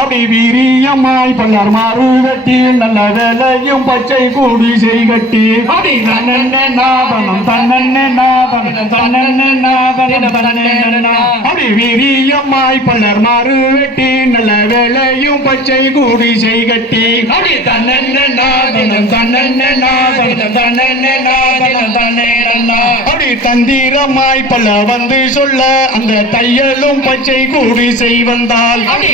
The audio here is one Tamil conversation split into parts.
அப்படி வீரியமாய் பல்லர் மாறு வெட்டி நல்ல வேலையும் பச்சை கூடி செய்கட்டி அப்படி அப்படி வீரியமாய் பல்லர் மாறு வெட்டி நல்ல வேலையும் பச்சை கூடி செய்கட்டி அப்படி அப்படி தந்திரமாய் பல வந்து சொல்ல அந்த தையலும் பச்சை கூடி செய்வந்தால் அப்படி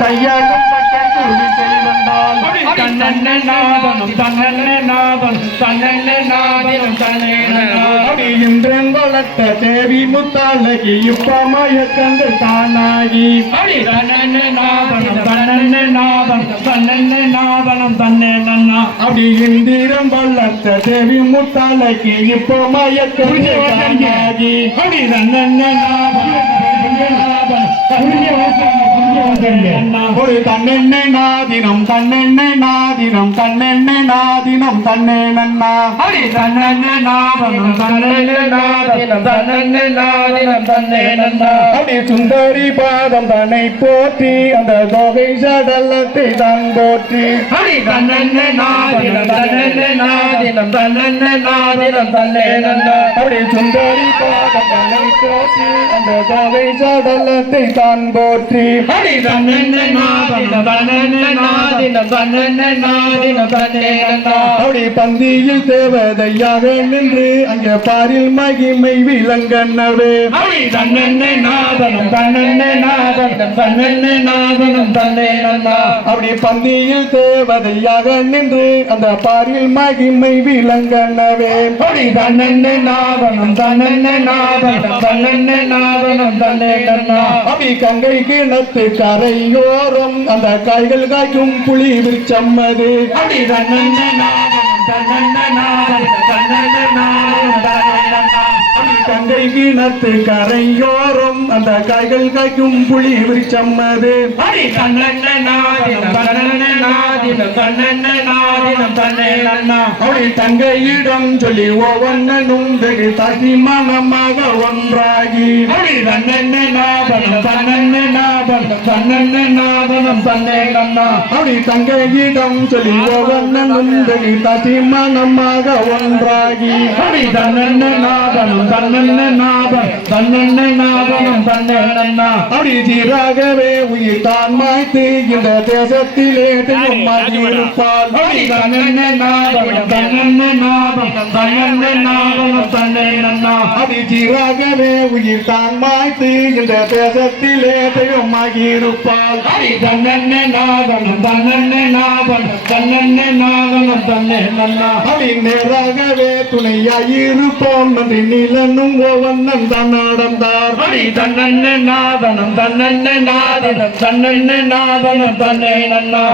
தையலும் பச்சை கூடி செய்வந்தால் இந்திரங்கொளத்த தேவி முத்தாலகி இப்பமய கண்டு தானாகி அப்படி இந்திரம் வளர்த்த தேவி முத்தாலகி இப்பமய கண்டு தானாகி அப்படி ஒரு தன்னெண்ணை நாதினம் தன்னெண்ணை நாதினம் தன்னெண்ணை நாதினம் தன்னே நன்னா அப்படி தன்னெண்ணை நாதனம் தன்னெண்ணை நாதினம் தன்னெண்ணை நாதினம் தன்னே நன்னா அப்படி சுந்தரி பாதம் தன்னை போற்றி அந்த தொகை சடலத்தை தான் போற்றி அப்படி தன்னெண்ணை நாதினம் தன்னெண்ணை நாதினம் தன்னெண்ணை நாதினம் தன்னே நன்னா அப்படி சுந்தரி பாதம் தன்னை போற்றி அந்த தொகை சடலத்தை தான் போற்றி அப்படி அப்படி பந்தியில் தேவதையாக நின்று அங்கே பாரில் மகிமை விளங்கனவே அப்படி பந்தியில் தேவதையாக நின்று அந்த பாரில் மகிமை விளங்கனவே அப்படி அப்படி கங்கை கிணத்து கரையோரம் அந்த காய்கள் காய்க்கும் புலி விருச்சம்மது அப்படி கங்கை கிணத்து கரையோரம் அந்த காய்கள் காய்க்கும் புலி விருச்சம்மது அப்படி தங்கையிடம் சொல்லி ஒவ்வொன்னும் வெகு தாக்கி மனமாக ஒன்றாகி அப்படி தங்கையிடம் சொல்லி ஒவ்வொன்னும் வெகு தாக்கி மனமாக ஒன்றாகி அப்படி அப்படி சீராகவே உயிர் தான் மாய்த்து இந்த தேசத்திலே இருப்பார் அப்படி சீராகவே உயிர் தான் மாய்த்து இந்த தேசத்திலே தெய்வமாகி இருப்பார் அப்படி நேராகவே துணையாயிருப்போம் நன்றி நிலனும் ஒவ்வொன்னும் தான் நடந்தார் அப்படி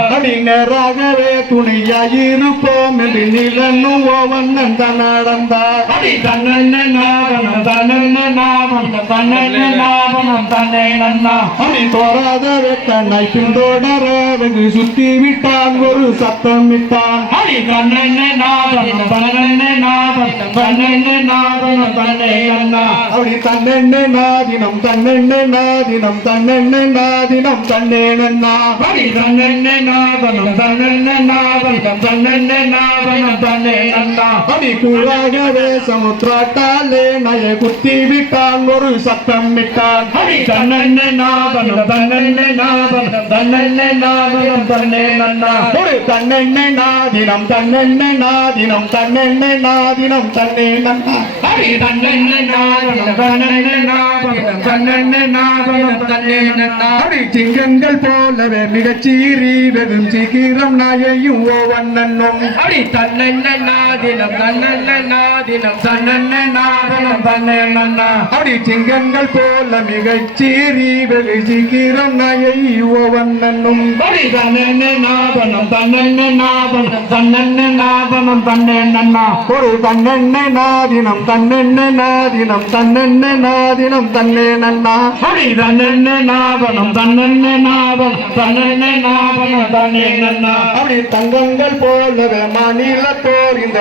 அப்படி நேராகவே துணையாயிருப்போம் என்று நிலனும் ஒவ்வொன்னும் தான் நடந்தார் அப்படி தோறாத தன்னை பின்தொடர வெகு சுத்தி விட்டான் ஒரு சத்தம் விட்டான் அப்படி தன்னெண்ணை நாதினம் தன்னெண்ணை நாதினம் தன்னெண்ணை நாதினம் தன்னே நன்னா அப்படி அப்படி கூறாகவே சமுத்திராட்டாலே நய குத்தி விட்டான் ஒரு சத்தம் விட்டான் அப்படி ஒரு தன்னெண்ணை நாதினம் தன்னெண்ணை நாதினம் தன்னெண்ணை நாதினம் தன்னே நன்னா அப்படி சிங்கங்கள் போலவே மிகச்சீறி வெறும் சீக்கிரம் நாயையும் ஓவண்ணனும் அப்படி அப்படி சிங்கங்கள் போல மிகச்சீரி வெகு சீக்கிரம் நாயை ஓவண்ணனும் ஒரு தன்னெண்ணை நாதினம் தன்னெண்ணை நாதினம் தன்னெண்ணை நாதினம் தன்னே நன்னா அப்படி தன்னெண்ணை நாபனம் தன்னெண்ணை நாபனம் தன்னெண்ணை நாபனம் தன்னே நன்னா அப்படி தங்கங்கள் போலவே மாநிலத்தோர் இந்த